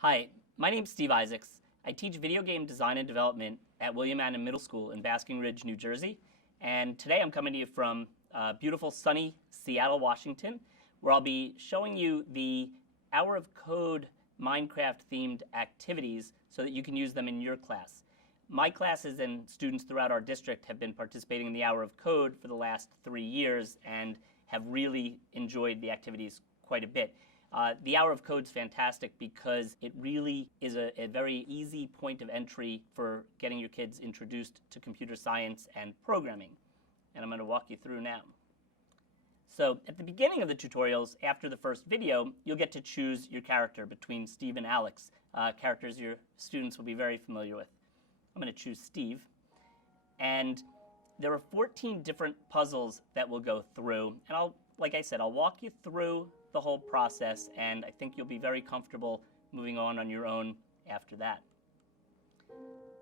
Hi, my name's Steve Isaacs. I teach video game design and development at William Adams Middle School in Basking Ridge, New Jersey. And today I'm coming to you from beautiful sunny Seattle, Washington, where I'll be showing you the Hour of Code Minecraft themed activities so that you can use them in your class. My classes and students throughout our district have been participating in the Hour of Code for the last 3 years and have really enjoyed the activities quite a bit. The Hour of Code is fantastic because it really is a very easy point of entry for getting your kids introduced to computer science and programming. And I'm going to walk you through now. So at the beginning of the tutorials, after the first video, you'll get to choose your character between Steve and Alex, characters your students will be very familiar with. I'm going to choose Steve. And there are 14 different puzzles that we'll go through. And like I said, I'll walk you through the whole process, and I think you'll be very comfortable moving on your own after that.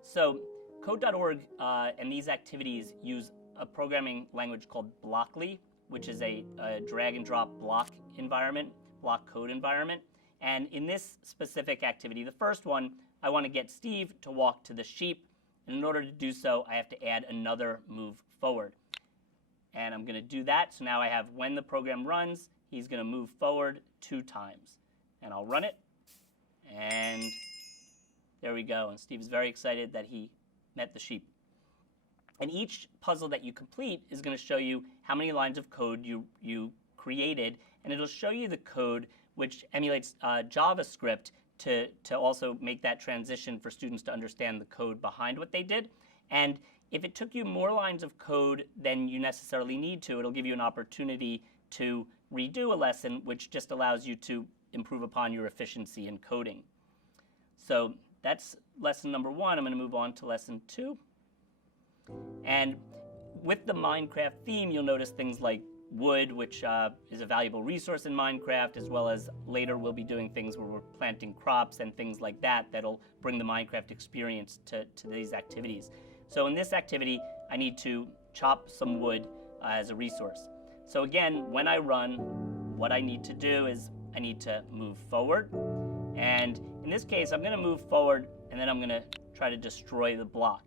So code.org and these activities use a programming language called Blockly, which is a drag and drop block code environment. And in this specific activity, the first one, I want to get Steve to walk to the sheep. And in order to do so, I have to add another move forward. And I'm going to do that. So now I have when the program runs, he's going to move forward 2 times. And I'll run it. And there we go. And Steve's very excited that he met the sheep. And each puzzle that you complete is going to show you how many lines of code you created. And it'll show you the code which emulates JavaScript to also make that transition for students to understand the code behind what they did. And if it took you more lines of code than you necessarily need to, it'll give you an opportunity to redo a lesson, which just allows you to improve upon your efficiency in coding. So that's lesson number 1. I'm going to move on to lesson 2. And with the Minecraft theme, you'll notice things like wood, which is a valuable resource in Minecraft, as well as later we'll be doing things where we're planting crops and things like that that'll bring the Minecraft experience to these activities. So in this activity, I need to chop some wood as a resource. So again, when I run, what I need to do is I need to move forward. And in this case, I'm going to move forward, and then I'm going to try to destroy the block.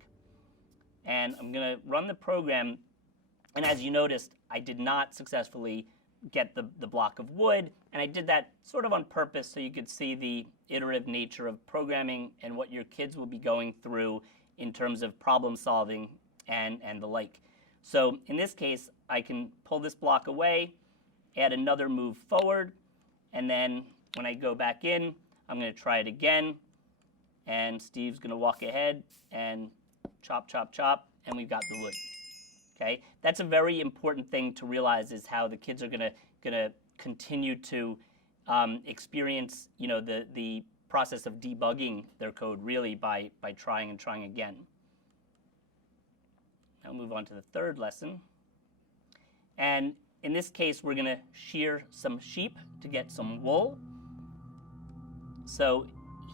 And I'm going to run the program. And as you noticed, I did not successfully get the block of wood. And I did that sort of on purpose so you could see the iterative nature of programming and what your kids will be going through in terms of problem solving and the like. So in this case, I can pull this block away, add another move forward, and then when I go back in, I'm going to try it again. And Steve's going to walk ahead and chop, chop, chop, and we've got the wood. Okay? That's a very important thing to realize, is how the kids are going to continue to experience, the process of debugging their code really by trying and trying again. Now move on to the third lesson. And in this case, we're going to shear some sheep to get some wool. So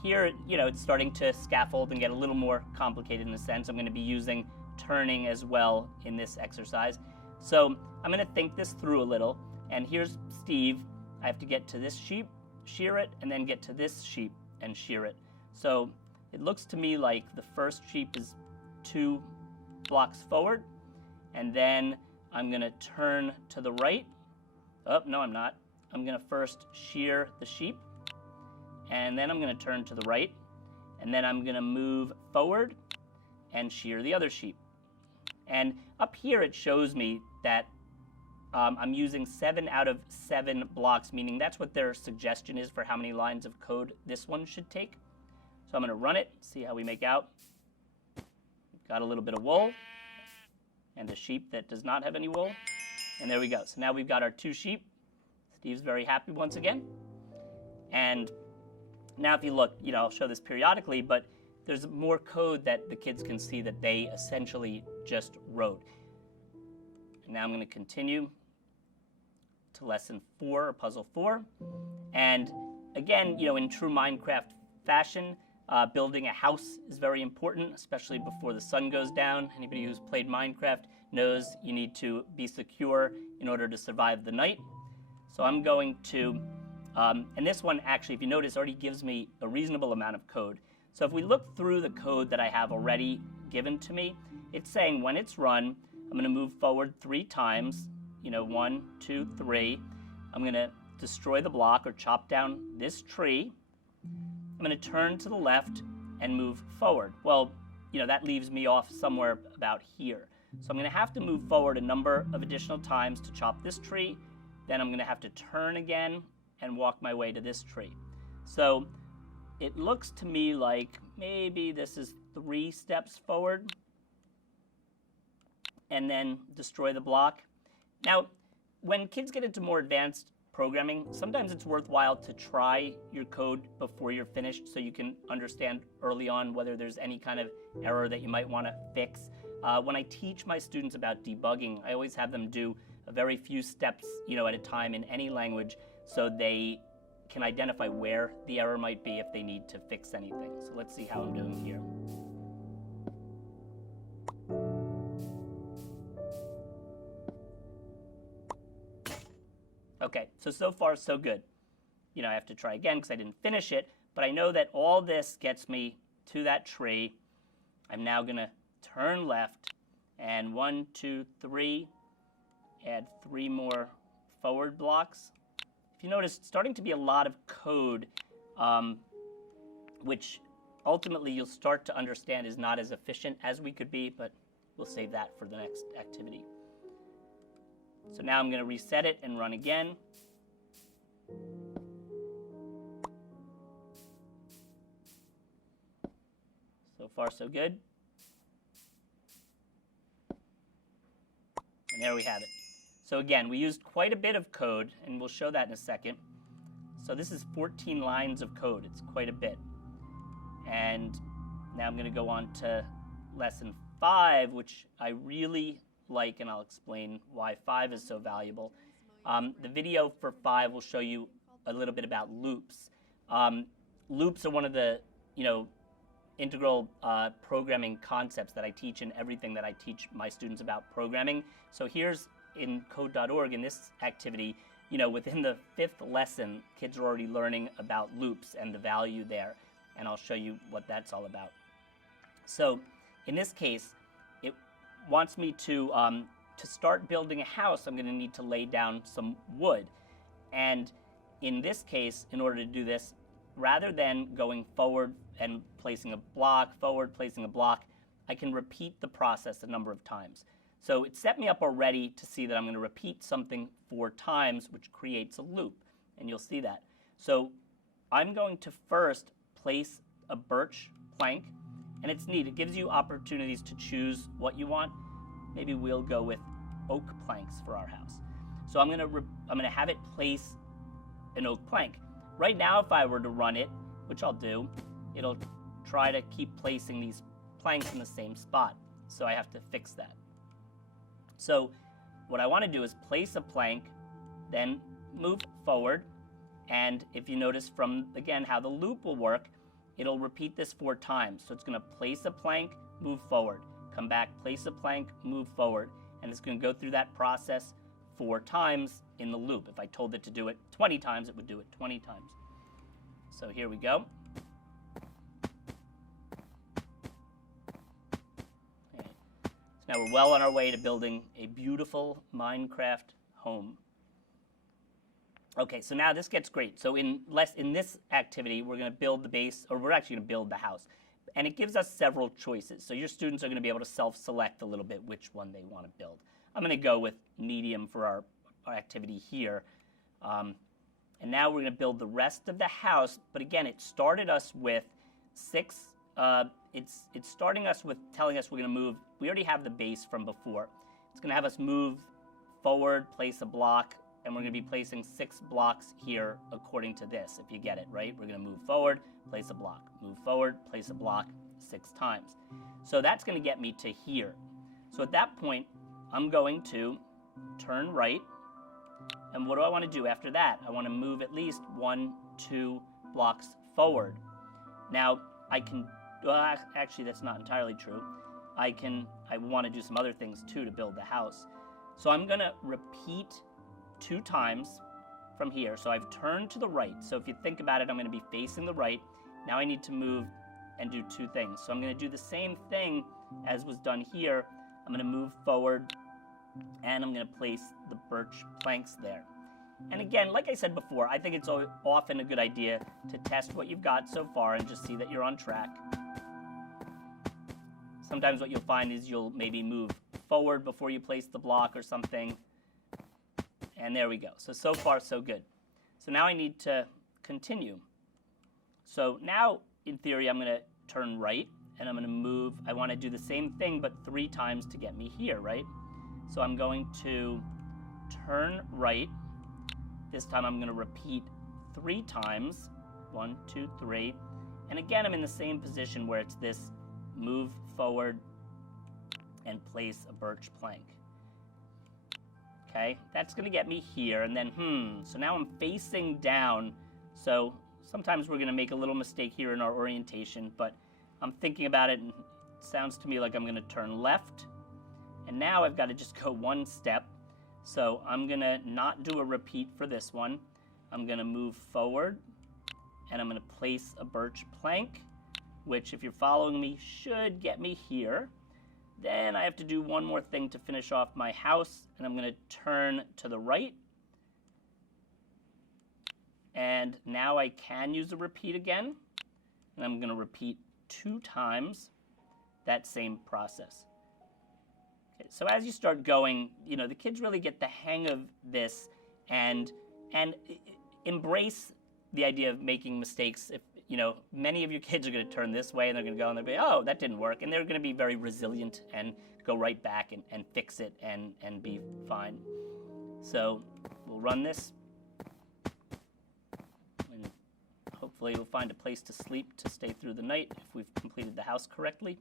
here, it's starting to scaffold and get a little more complicated in a sense. I'm going to be using turning as well in this exercise. So I'm going to think this through a little. And here's Steve. I have to get to this sheep, shear it, and then get to this sheep and shear it. So it looks to me like the first sheep is 2 blocks forward, and then I'm going to turn to the right. Oh, no, I'm not. I'm going to first shear the sheep, and then I'm going to turn to the right, and then I'm going to move forward and shear the other sheep. And up here it shows me that I'm using 7 out of 7 blocks, meaning that's what their suggestion is for how many lines of code this one should take. So I'm going to run it, see how we make out. Got a little bit of wool, and a sheep that does not have any wool. And there we go. So now we've got our 2 sheep. Steve's very happy once again. And now if you look, I'll show this periodically, but there's more code that the kids can see that they essentially just wrote. And now I'm going to continue to lesson 4, or puzzle 4. And again, in true Minecraft fashion, building a house is very important, especially before the sun goes down. Anybody who's played Minecraft knows you need to be secure in order to survive the night. So I'm going to And this one actually, if you notice, already gives me a reasonable amount of code. So if we look through the code that I have already given to me, it's saying when it's run, I'm going to move forward 3 times, 1, 2, 3. I'm going to destroy the block or chop down this tree. I'm going to turn to the left and move forward. Well, that leaves me off somewhere about here. So I'm going to have to move forward a number of additional times to chop this tree. Then I'm going to have to turn again and walk my way to this tree. So it looks to me like maybe this is 3 steps forward and then destroy the block. Now, when kids get into more advanced programming, sometimes it's worthwhile to try your code before you're finished so you can understand early on whether there's any kind of error that you might want to fix. When I teach my students about debugging, I always have them do a very few steps, at a time in any language so they can identify where the error might be if they need to fix anything. So let's see how I'm doing here. Okay, so far so good. I have to try again because I didn't finish it, but I know that all this gets me to that tree. I'm now going to turn left, and 1, 2, 3, add 3 more forward blocks. If you notice, it's starting to be a lot of code, which ultimately you'll start to understand is not as efficient as we could be, but we'll save that for the next activity. So now I'm going to reset it and run again. So far, so good. And there we have it. So again, we used quite a bit of code, and we'll show that in a second. So this is 14 lines of code. It's quite a bit. And now I'm going to go on to lesson 5, which I really like, and I'll explain why 5 is so valuable. The video for 5 will show you a little bit about loops. Loops are one of the, integral programming concepts that I teach in everything that I teach my students about programming. So here's in code.org, in this activity, within the 5th lesson, kids are already learning about loops and the value there. And I'll show you what that's all about. So in this case, it wants me to start building a house, I'm going to need to lay down some wood. And in this case, in order to do this, rather than going forward and placing a block, forward, placing a block, I can repeat the process a number of times. So it set me up already to see that I'm going to repeat something 4 times, which creates a loop, and you'll see that. So I'm going to first place a birch plank, and it's neat. It gives you opportunities to choose what you want. Maybe we'll go with oak planks for our house. So I'm going to have it place an oak plank. Right now, if I were to run it, which I'll do, it'll try to keep placing these planks in the same spot. So I have to fix that. So what I want to do is place a plank, then move forward. And if you notice from, again, how the loop will work, it'll repeat this 4 times. So it's going to place a plank, move forward, come back, place a plank, move forward. And it's going to go through that process 4 times in the loop. If I told it to do it 20 times, it would do it 20 times. So here we go. Okay. So now we're well on our way to building a beautiful Minecraft home. Okay, so now this gets great. So in this activity, we're going to build the base, or we're actually going to build the house. And it gives us several choices. So your students are going to be able to self-select a little bit which one they want to build. I'm going to go with medium for our activity here. And now we're going to build the rest of the house. But again, it started us with 6. It's starting us with telling us we're going to move. We already have the base from before. It's going to have us move forward, place a block, and we're going to be placing 6 blocks here according to this, if you get it, right? We're going to move forward, place a block, move forward, place a block 6 times. So that's going to get me to here. So at that point, I'm going to turn right. And what do I want to do after that? I want to move at least 1, 2 blocks forward. Now, I can, well, actually that's not entirely true. I want to do some other things too to build the house. So I'm going to repeat 2 times from here. So I've turned to the right. So if you think about it, I'm going to be facing the right. Now I need to move and do two things. So I'm going to do the same thing as was done here. I'm going to move forward, and I'm going to place the birch planks there. And again, like I said before, I think it's often a good idea to test what you've got so far and just see that you're on track. Sometimes what you'll find is you'll maybe move forward before you place the block or something. And there we go. So far, so good. So now I need to continue. So now, in theory, I'm going to turn right, and I'm going to move. I want to do the same thing, but 3 times to get me here, right? So I'm going to turn right. This time I'm going to repeat 3 times. 1, 2, 3. And again, I'm in the same position where it's this move forward and place a birch plank. Okay, that's going to get me here, and then, so now I'm facing down. So sometimes we're going to make a little mistake here in our orientation, but I'm thinking about it, and it sounds to me like I'm going to turn left. And now I've got to just go 1 step. So I'm going to not do a repeat for this one. I'm going to move forward, and I'm going to place a birch plank, which, if you're following me, should get me here. Then I have to do one more thing to finish off my house, and I'm going to turn to the right. And now I can use a repeat again, and I'm going to repeat 2 times that same process. Okay, so as you start going, the kids really get the hang of this and embrace the idea of making mistakes. If many of your kids are going to turn this way, and they're going to go and they'll be, oh, that didn't work. And they're going to be very resilient and go right back and fix it and be fine. So we'll run this. And hopefully we'll find a place to sleep to stay through the night if we've completed the house correctly.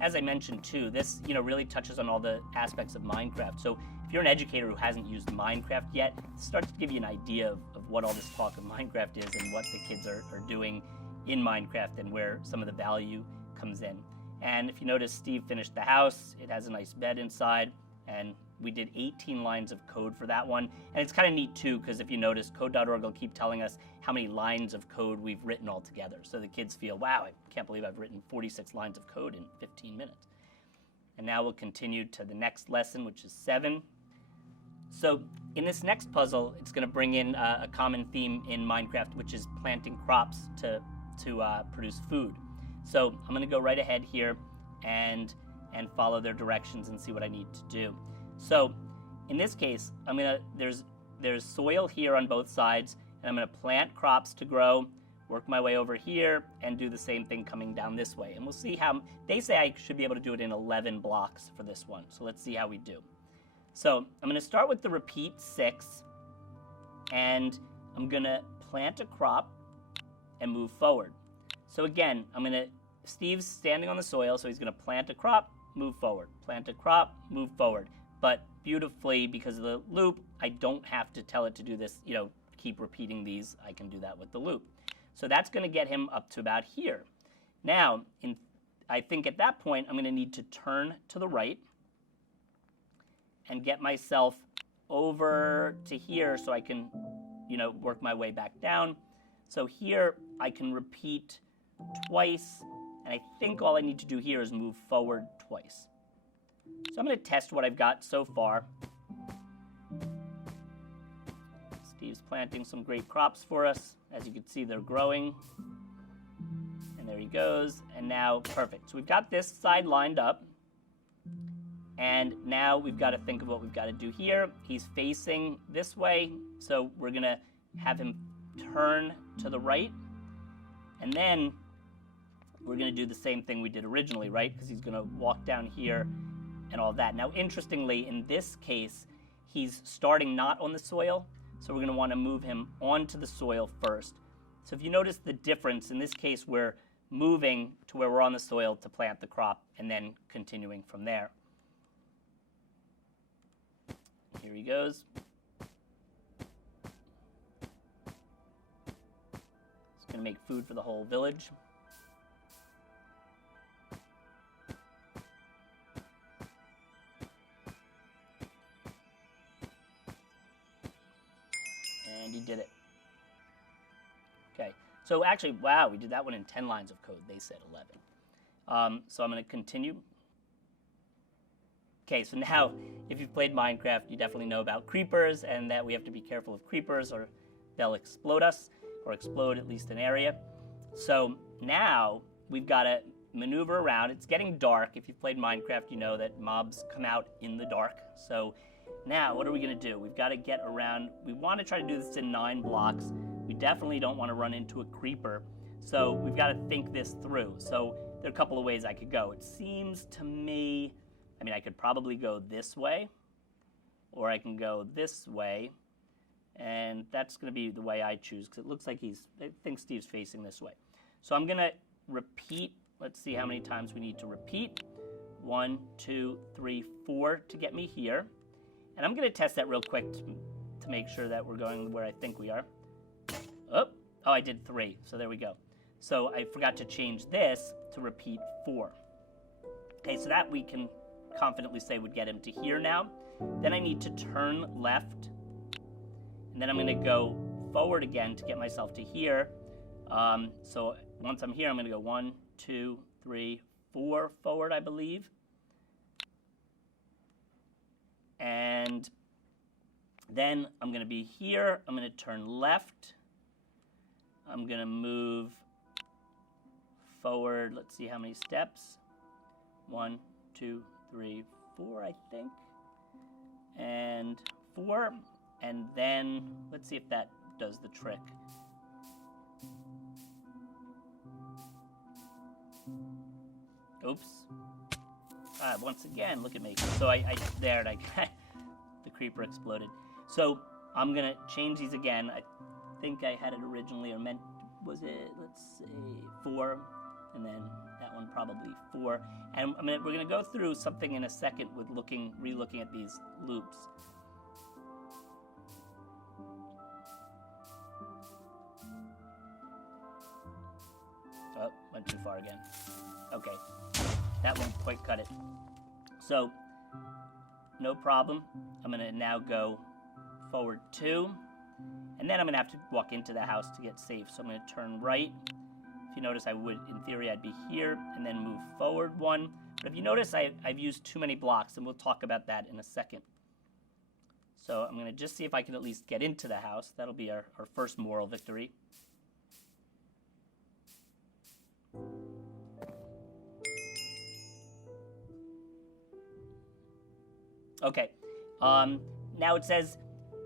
As I mentioned too, this really touches on all the aspects of Minecraft. So if you're an educator who hasn't used Minecraft yet, it starts to give you an idea of what all this talk of Minecraft is and what the kids are doing in Minecraft and where some of the value comes in. And if you notice, Steve finished the house. It has a nice bed inside, and we did 18 lines of code for that one. And it's kind of neat too, because if you notice, code.org will keep telling us how many lines of code we've written all together. So the kids feel, wow, I can't believe I've written 46 lines of code in 15 minutes. And now we'll continue to the next lesson, which is 7. So in this next puzzle, it's going to bring in a common theme in Minecraft, which is planting crops to produce food. So I'm going to go right ahead here and follow their directions and see what I need to do. So in this case, there's soil here on both sides, and I'm going to plant crops to grow, work my way over here, and do the same thing coming down this way. And we'll see how, they say I should be able to do it in 11 blocks for this one. So let's see how we do. So I'm going to start with the repeat 6, and I'm going to plant a crop and move forward. So again, Steve's standing on the soil, so he's going to plant a crop, move forward, plant a crop, move forward. But beautifully, because of the loop, I don't have to tell it to do this, keep repeating these. I can do that with the loop. So that's going to get him up to about here. Now, I think at that point, I'm going to need to turn to the right and get myself over to here so I can, work my way back down. So here, I can repeat twice, and I think all I need to do here is move forward twice. So I'm going to test what I've got so far. Steve's planting some great crops for us. As you can see, they're growing. And there he goes. And now, perfect. So we've got this side lined up. And now we've got to think of what we've got to do here. He's facing this way. So we're going to have him turn to the right. And then we're going to do the same thing we did originally, right? Because he's going to walk down here and all that. Now, interestingly, in this case, he's starting not on the soil, so we're going to want to move him onto the soil first. So if you notice the difference, in this case, we're moving to where we're on the soil to plant the crop and then continuing from there. Here he goes. He's going to make food for the whole village. And you did it. Okay, so actually, wow, we did that one in 10 lines of code. They said 11. So I'm going to continue. Okay, so now, if you've played Minecraft, you definitely know about creepers and that we have to be careful of creepers or they'll explode us, or explode at least an area. So now, we've got to maneuver around. It's getting dark. If you've played Minecraft, you know that mobs come out in the dark. So now, what are we going to do? We've got to get around. We want to try to do this in 9 blocks. We definitely don't want to run into a creeper. So we've got to think this through. So there are a couple of ways I could go. It seems to me, I mean, I could probably go this way, or I can go this way, and that's going to be the way I choose, because it looks like I think Steve's facing this way. So I'm going to repeat. Let's see how many times we need to repeat. 1, 2, 3, 4 to get me here. And I'm going to test that real quick to make sure that we're going where I think we are. Oh, I did 3, so there we go. So I forgot to change this to repeat 4. Okay, so that we can confidently say would get him to here now. Then I need to turn left, and then I'm going to go forward again to get myself to here. So once I'm here, I'm going to go 1, 2, 3, 4 forward, I believe. And then I'm going to be here. I'm going to turn left. I'm going to move forward. Let's see how many steps. 1, 2, 3, 4, I think. And 4. And then let's see if that does the trick. Oops. Once again, look at me. So I the creeper exploded. So I'm going to change these again. I think I had it originally, or meant, was it, let's say, 4, and then that one probably 4. And we're going to go through something in a second with re-looking at these loops. Oh, went too far again. Okay, that won't quite cut it. So, no problem. I'm going to now go forward 2, and then I'm going to have to walk into the house to get safe. So I'm going to turn right. If you notice, in theory, I'd be here, and then move forward 1. But if you notice, I've used too many blocks, and we'll talk about that in a second. So I'm going to just see if I can at least get into the house. That'll be our first moral victory. Okay, now it says,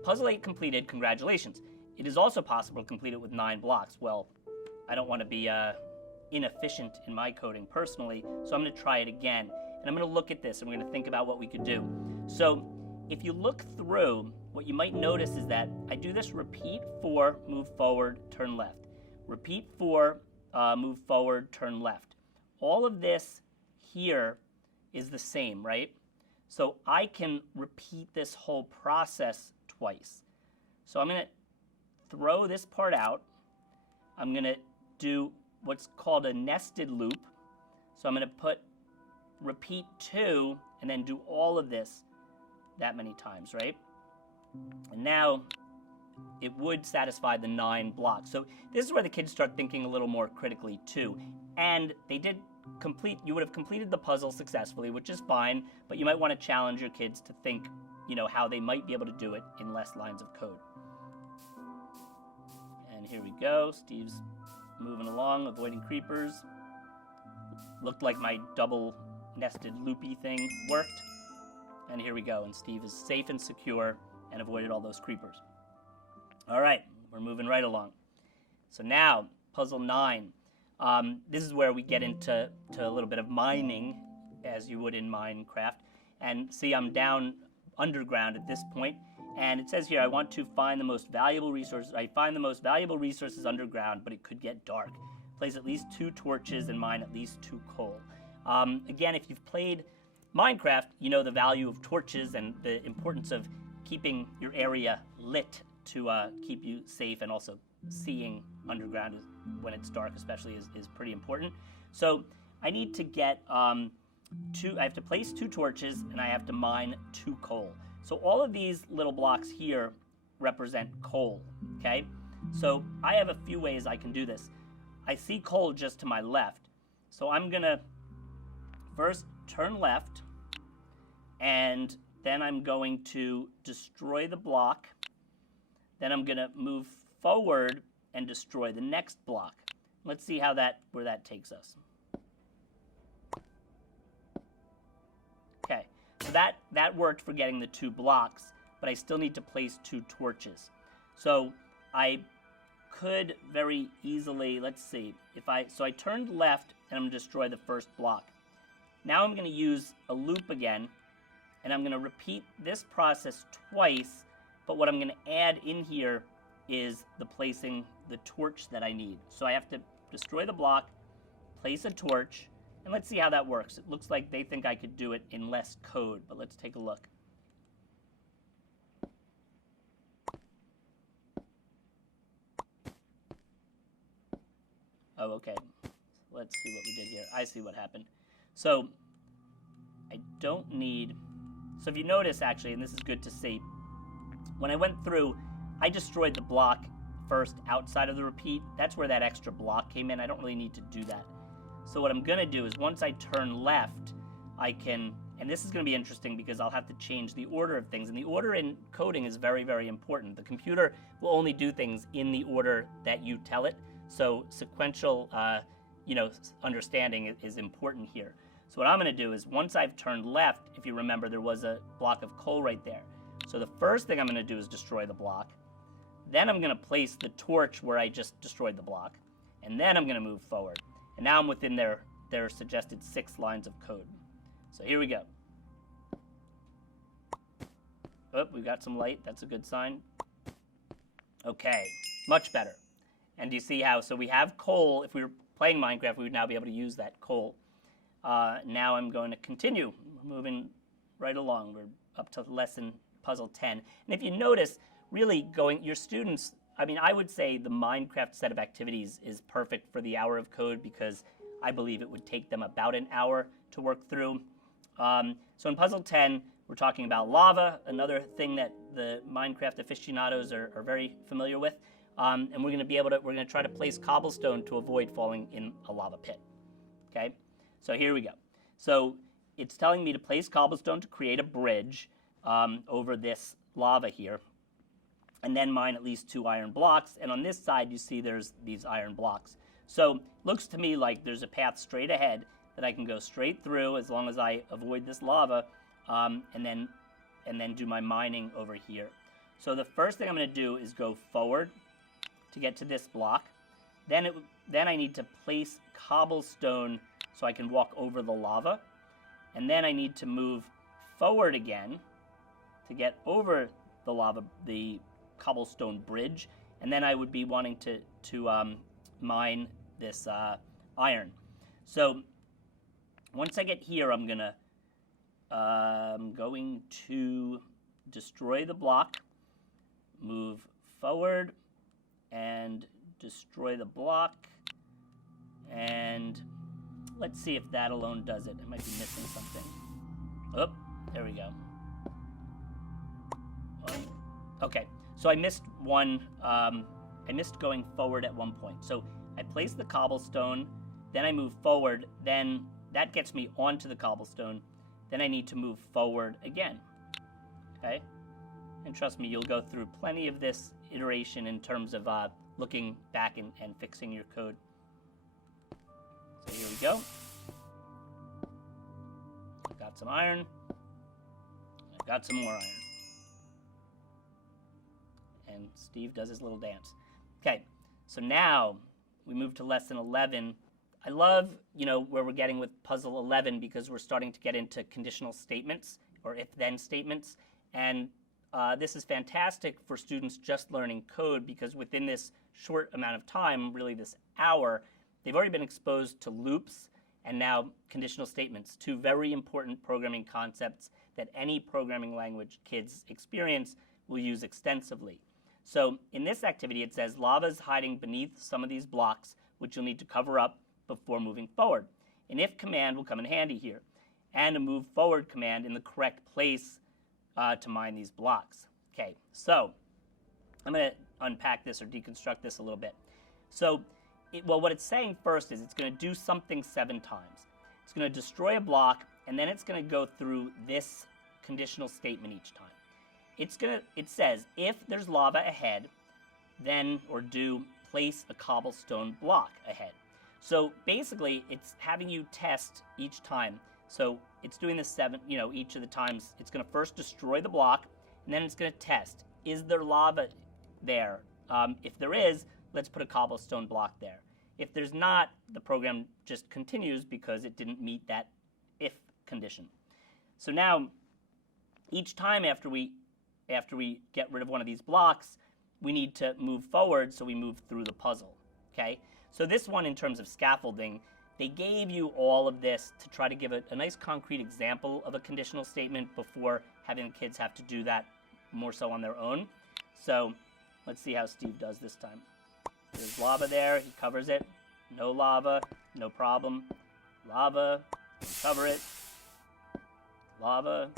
Puzzle 8 completed, congratulations. It is also possible to complete it with 9 blocks. Well, I don't want to be inefficient in my coding personally, so I'm going to try it again. And I'm going to look at this, and we're going to think about what we could do. So if you look through, what you might notice is that I do this repeat 4, move forward, turn left. Repeat 4, move forward, turn left. All of this here is the same, right? So I can repeat this whole process twice. So I'm going to throw this part out. I'm going to do what's called a nested loop. So I'm going to repeat 2, and then do all of this that many times, right? And now it would satisfy the 9 blocks. So this is where the kids start thinking a little more critically too. And they did you would have completed the puzzle successfully, which is fine, but you might want to challenge your kids to think, how they might be able to do it in less lines of code. And here we go. Steve's moving along, avoiding creepers. Looked like my double nested loopy thing worked. And here we go. And Steve is safe and secure and avoided all those creepers. All right, we're moving right along. So now, puzzle 9. This is where we get into a little bit of mining, as you would in Minecraft. And see, I'm down underground at this point. And it says here, I want to find the most valuable resources. I find the most valuable resources underground, but it could get dark. Place at least 2 torches and mine at least 2 coal. Again, if you've played Minecraft, you know the value of torches and the importance of keeping your area lit to keep you safe, and also seeing underground when it's dark especially is pretty important. So I need to get I have to place 2 torches, and I have to mine 2 coal. So all of these little blocks here represent coal, okay? So I have a few ways I can do this. I see coal just to my left, so I'm gonna first turn left, and then I'm going to destroy the block. Then I'm gonna move forward and destroy the next block. Let's see where that takes us. Okay, so that worked for getting the 2 blocks, but I still need to place 2 torches. So I could very easily, let's see, so I turned left and I'm gonna destroy the first block. Now I'm gonna use a loop again, and I'm gonna repeat this process twice, but what I'm gonna add in here is placing the torch that I need. So I have to destroy the block, place a torch, and let's see how that works. It looks like they think I could do it in less code, but let's take a look. Oh, okay. Let's see what we did here. I see what happened. So I don't need... So if you notice, actually, and this is good to see, when I went through, I destroyed the block first outside of the repeat. That's where that extra block came in. I don't really need to do that. So what I'm going to do is once I turn left, I can, and this is going to be interesting because I'll have to change the order of things. And the order in coding is very, very important. The computer will only do things in the order that you tell it. So sequential, understanding is important here. So what I'm going to do is once I've turned left, if you remember, there was a block of coal right there. So the first thing I'm going to do is destroy the block. Then I'm going to place the torch where I just destroyed the block. And then I'm going to move forward. And now I'm within their suggested 6 lines of code. So here we go. Oh, we've got some light. That's a good sign. Okay, much better. And do you see how, so we have coal. If we were playing Minecraft, we would now be able to use that coal. Now I'm going to continue moving right along. We're up to lesson puzzle 10. And if you notice, really your students, I would say the Minecraft set of activities is perfect for the hour of code because I believe it would take them about an hour to work through. So in puzzle 10, we're talking about lava, another thing that the Minecraft aficionados are very familiar with. And we're going to try to place cobblestone to avoid falling in a lava pit. Okay? So here we go. So it's telling me to place cobblestone to create a bridge over this lava here, and then mine at least 2 iron blocks. And on this side, you see there's these iron blocks. So looks to me like there's a path straight ahead that I can go straight through as long as I avoid this lava, and then do my mining over here. So the first thing I'm going to do is go forward to get to this block. Then I need to place cobblestone so I can walk over the lava. And then I need to move forward again to get over the lava, the cobblestone bridge. And then I would be wanting to mine this iron. So once I get here, I'm going to destroy the block, move forward, and destroy the block. And let's see if that alone does it. I might be missing something. Oh, there we go. Okay, so I missed one. I missed going forward at one point. So I place the cobblestone, then I move forward, then that gets me onto the cobblestone. Then I need to move forward again. Okay? And trust me, you'll go through plenty of this iteration in terms of looking back and fixing your code. So here we go. I've got some iron. I've got some more iron. And Steve does his little dance. Okay, so now we move to lesson 11. I love, where we're getting with puzzle 11 because we're starting to get into conditional statements or if-then statements. And this is fantastic for students just learning code because within this short amount of time, really this hour, they've already been exposed to loops and now conditional statements, 2 very important programming concepts that any programming language kids experience will use extensively. So in this activity, it says lava is hiding beneath some of these blocks, which you'll need to cover up before moving forward. An if command will come in handy here, and a move forward command in the correct place to mine these blocks. Okay, so I'm going to unpack this or deconstruct this a little bit. So, well, what it's saying first is it's going to do something 7 times. It's going to destroy a block, and then it's going to go through this conditional statement each time. It says, if there's lava ahead, then, or do, place a cobblestone block ahead. So basically, it's having you test each time. So it's doing this 7, each of the times. It's going to first destroy the block, and then it's going to test. Is there lava there? If there is, let's put a cobblestone block there. If there's not, the program just continues because it didn't meet that if condition. So now, each time after we get rid of one of these blocks, we need to move forward, so we move through the puzzle, okay? So this one, in terms of scaffolding, they gave you all of this to try to give a nice concrete example of a conditional statement before having the kids have to do that more so on their own. So let's see how Steve does this time. There's lava there, he covers it. No lava, no problem. Lava, cover it. Lava.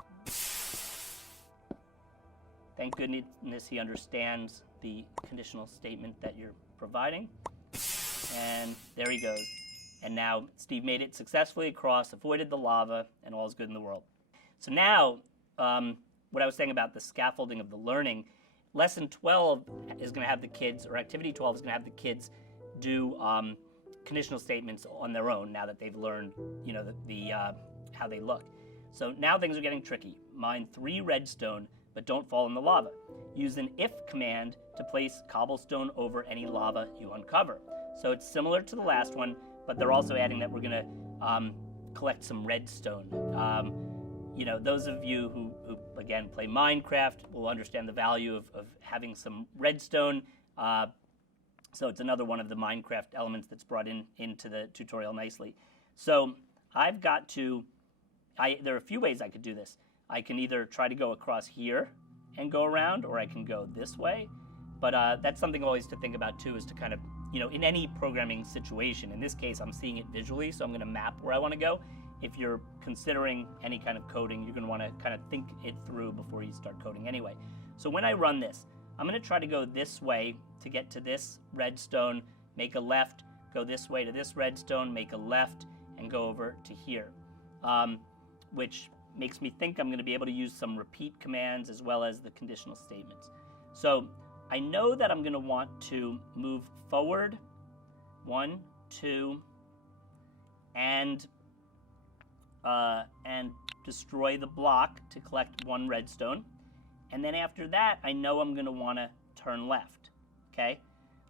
Thank goodness he understands the conditional statement that you're providing. And there he goes. And now Steve made it successfully across, avoided the lava, and all is good in the world. So now, what I was saying about the scaffolding of the learning, lesson 12 is going to have the kids, or activity 12 is going to have the kids do conditional statements on their own now that they've learned, how they look. So now things are getting tricky. Mine 3 redstone, but don't fall in the lava. Use an if command to place cobblestone over any lava you uncover. So it's similar to the last one, but they're also adding that we're going to collect some redstone. Those of you who again, play Minecraft will understand the value of having some redstone. So it's another one of the Minecraft elements that's brought into the tutorial nicely. So I've got to, there are a few ways I could do this. I can either try to go across here and go around, or I can go this way. But that's something always to think about too, is to kind of, in any programming situation, in this case I'm seeing it visually, so I'm going to map where I want to go. If you're considering any kind of coding, you're going to want to kind of think it through before you start coding anyway. So when I run this, I'm going to try to go this way to get to this redstone, make a left, go this way to this redstone, make a left, and go over to here, which makes me think I'm going to be able to use some repeat commands as well as the conditional statements. So I know that I'm going to want to move forward, 1, 2, and destroy the block to collect 1 redstone. And then after that, I know I'm going to want to turn left, okay?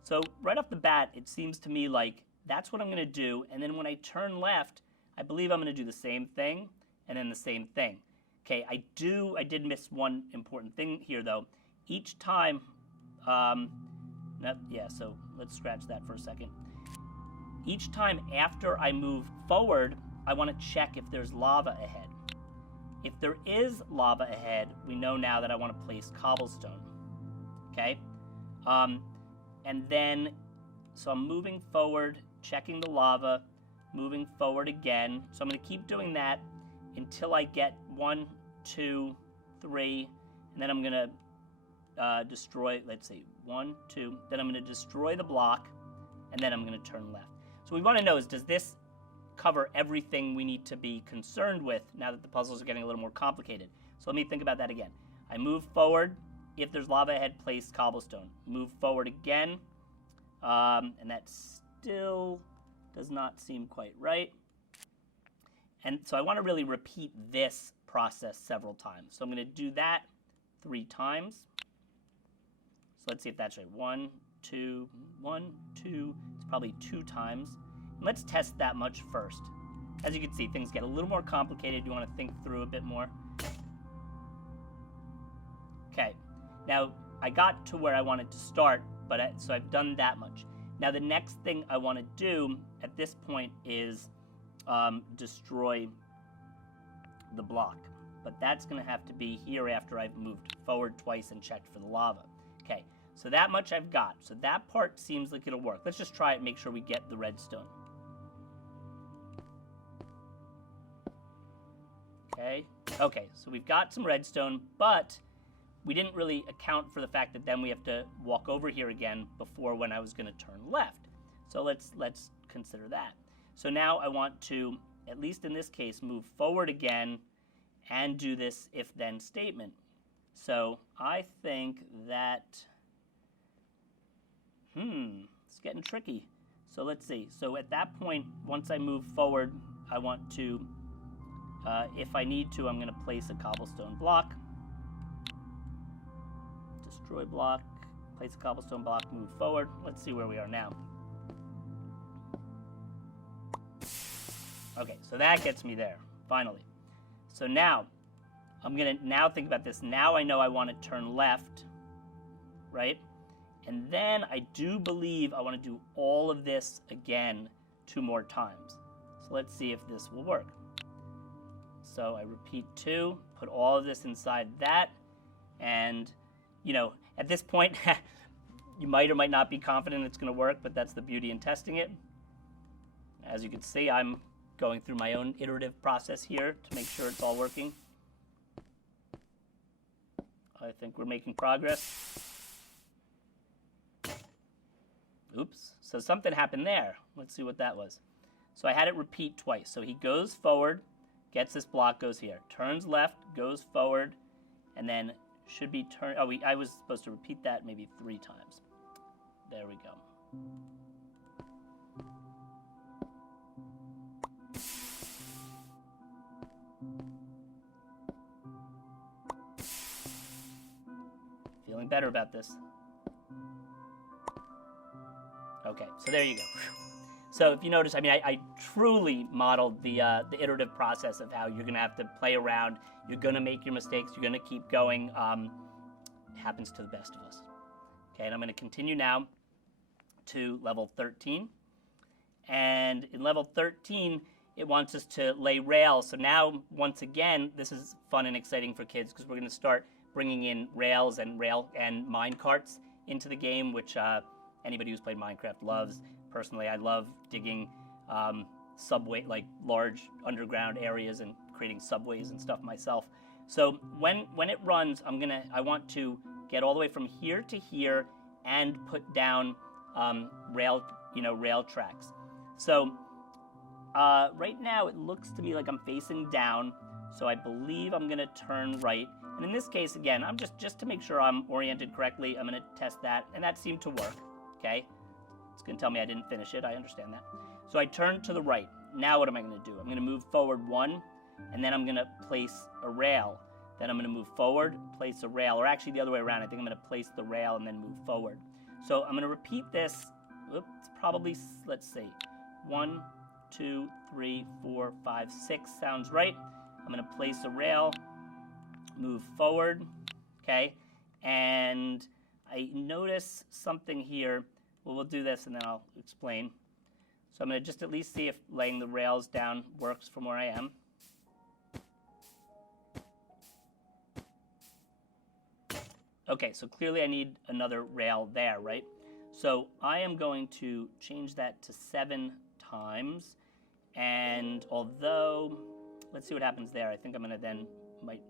So right off the bat, it seems to me like that's what I'm going to do. And then when I turn left, I believe I'm going to do the same thing and then the same thing. Okay, I did miss one important thing here though. Each time, so let's scratch that for a second. Each time after I move forward, I want to check if there's lava ahead. If there is lava ahead, we know now that I want to place cobblestone, okay? And then, so I'm moving forward, checking the lava, moving forward again. So I'm going to keep doing that until I get 1, 2, 3, and then I'm going to destroy, let's see, 1, 2, then I'm going to destroy the block, and then I'm going to turn left. So what we want to know is, does this cover everything we need to be concerned with now that the puzzles are getting a little more complicated? So let me think about that again. I move forward. If there's lava ahead, place cobblestone. Move forward again, and that still does not seem quite right. And so I want to really repeat this process several times. So I'm going to do that 3 times. So let's see if that's right. 1, 2, 1, 2. It's probably 2 times. And let's test that much first. As you can see, things get a little more complicated. You want to think through a bit more. Okay. Now, I got to where I wanted to start, so I've done that much. Now, the next thing I want to do at this point is destroy the block. But that's going to have to be here after I've moved forward twice and checked for the lava. Okay, so that much I've got. So that part seems like it'll work. Let's just try it and make sure we get the redstone. Okay, so we've got some redstone, but we didn't really account for the fact that then we have to walk over here again before when I was going to turn left. So let's consider that. So now I want to, at least in this case, move forward again and do this if-then statement. So I think that, it's getting tricky. So let's see. So at that point, once I move forward, I want to, if I need to, I'm going to place a cobblestone block. Destroy block, place a cobblestone block, move forward. Let's see where we are now. Okay, so that gets me there, finally. So now, I'm going to now think about this. Now I know I want to turn left, right? And then I do believe I want to do all of this again 2 more times. So let's see if this will work. So I repeat 2, put all of this inside that, and, you know, at this point, you might or might not be confident it's going to work, but that's the beauty in testing it. As you can see, I'm going through my own iterative process here to make sure it's all working. I think we're making progress. Oops, so something happened there. Let's see what that was. So I had it repeat twice. So he goes forward, gets this block, goes here. Turns left, goes forward, and then should be turn. Oh, I was supposed to repeat that maybe 3 times. There we go. Feeling better about this. Okay, so there you go. So if you notice, I mean, I truly modeled the iterative process of how you're going to have to play around. You're going to make your mistakes. You're going to keep going. It happens to the best of us. Okay, and I'm going to continue now to level 13. And in level 13, it wants us to lay rails. So now, once again, this is fun and exciting for kids because we're going to start bringing in rails and mine carts into the game, which anybody who's played Minecraft loves. Personally, I love digging subway, like large underground areas and creating subways and stuff myself. So when it runs, I want to get all the way from here to here and put down rail tracks. So right now it looks to me like I'm facing down, so I believe I'm going to turn right. And in this case, again, I'm just to make sure I'm oriented correctly, I'm going to test that, and that seemed to work. Okay, it's going to tell me I didn't finish it. I understand that. So I turn to the right. Now what am I going to do? I'm going to move forward 1, and then I'm going to place a rail. Then I'm going to move forward, place a rail, or actually the other way around. I think I'm going to place the rail and then move forward. So I'm going to repeat this. Oops, probably, let's see, 1, 2, 3, 4, 5, 6 sounds right. I'm going to place a rail, move forward, okay, and I notice something here. Well, we'll do this and then I'll explain. So I'm going to just at least see if laying the rails down works from where I am. Okay, so clearly I need another rail there, right? So I am going to change that to 7 times. And although, let's see what happens there. I think I'm going to then,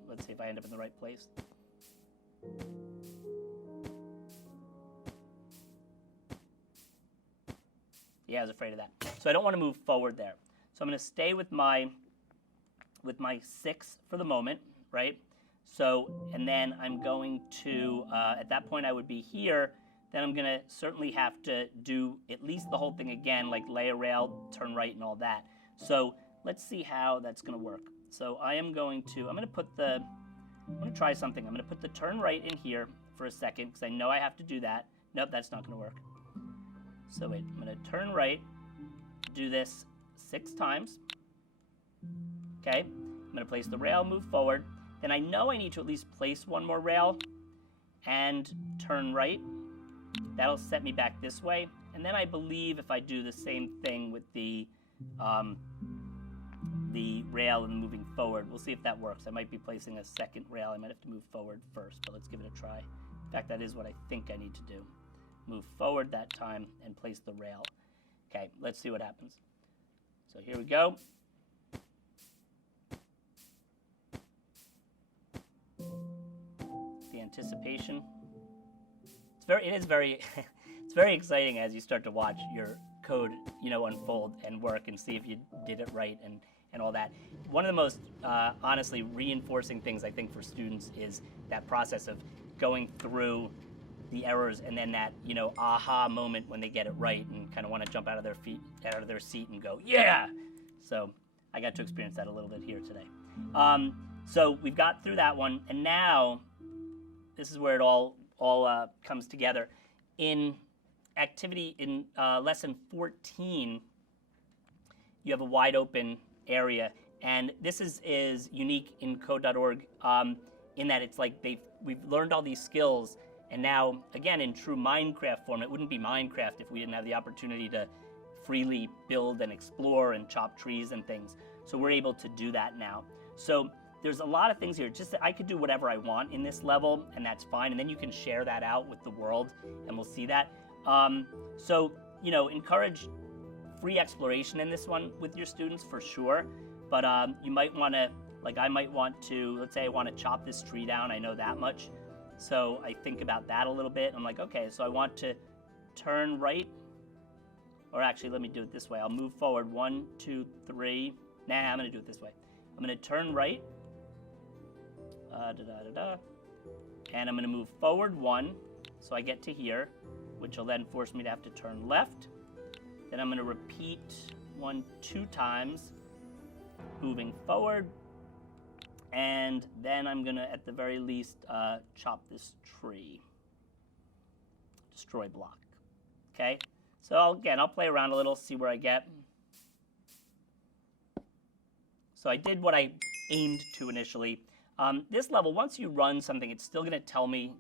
let's see if I end up in the right place. Yeah, I was afraid of that. So I don't want to move forward there. So I'm going to stay with my 6 for the moment, right? So, and then I'm going to, at that point I would be here. Then I'm going to certainly have to do at least the whole thing again, like lay a rail, turn right, and all that. So let's see how that's going to work. So I'm going to try something. I'm going to put the turn right in here for a second because I know I have to do that. Nope, that's not going to work. So wait, I'm going to turn right, do this 6 times. Okay, I'm going to place the rail, move forward. Then I know I need to at least place 1 more rail and turn right. That'll set me back this way. And then I believe if I do the same thing with the rail and moving forward, we'll see if that works. I might be placing a second rail. I might have to move forward first, but let's give it a try. In fact, that is what I think I need to do. Move forward that time and place the rail. Okay, let's see what happens. So here we go. At the anticipation. It is very, it's very exciting as you start to watch your code, unfold and work and see if you did it right and all that. One of the most, honestly, reinforcing things I think for students is that process of going through the errors and then that, aha moment when they get it right and kind of want to jump out of their seat and go, yeah! So I got to experience that a little bit here today. So we've got through that one, and now this is where it all comes together. In activity in lesson 14, you have a wide open area, and this is unique in code.org in that it's like we've learned all these skills, and now, again, in true Minecraft form, it wouldn't be Minecraft if we didn't have the opportunity to freely build and explore and chop trees and things. So we're able to do that now. So there's a lot of things here. Just that I could do whatever I want in this level, and that's fine. And then you can share that out with the world, and we'll see that. So, encourage free exploration in this one with your students for sure. But you might want to, I might want to, let's say I want to chop this tree down. I know that much. So I think about that a little bit. I'm like, okay, so I want to turn right. Or actually, let me do it this way. I'll move forward 1, 2, 3. Nah, I'm going to do it this way. I'm going to turn right. And I'm going to move forward 1, so I get to here, which will then force me to have to turn left. Then I'm going to repeat 1, 2 times, moving forward. And then I'm going to, at the very least, chop this tree. Destroy block. Okay? So again, I'll play around a little, see where I get. So I did what I aimed to initially. This level, once you run something, it's still going to tell me,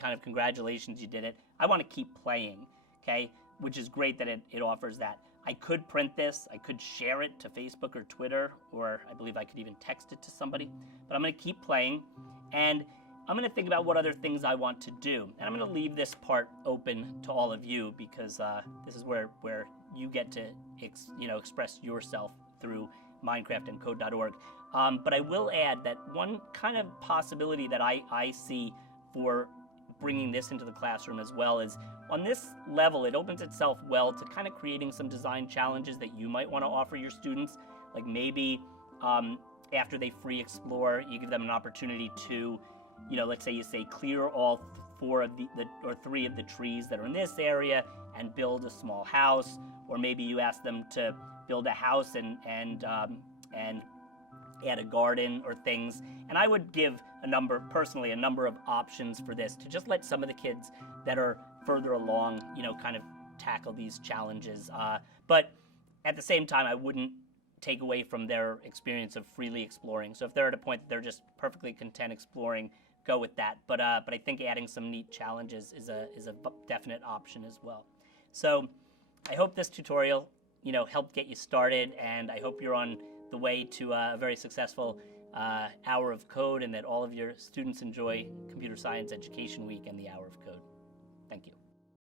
kind of congratulations, you did it. I want to keep playing, okay? Which is great that it offers that. I could print this, I could share it to Facebook or Twitter, or I believe I could even text it to somebody. But I'm going to keep playing, and I'm going to think about what other things I want to do. And I'm going to leave this part open to all of you, because this is where you get to express yourself through Minecraft and code.org. But I will add that one kind of possibility that I see for bringing this into the classroom as well is on this level, it opens itself well to kind of creating some design challenges that you might want to offer your students. Like maybe after they free explore, you give them an opportunity to, let's say you say clear all 4 of or 3 of the trees that are in this area and build a small house, or maybe you ask them to build a house and add a garden or things. And I would give a number of options for this to just let some of the kids that are further along, kind of tackle these challenges. But at the same time, I wouldn't take away from their experience of freely exploring. So if they're at a point that they're just perfectly content exploring, go with that. But I think adding some neat challenges is a definite option as well. So I hope this tutorial, helped get you started, and I hope you're on the way to a very successful Hour of Code, and that all of your students enjoy Computer Science Education Week and the Hour of Code. Thank you.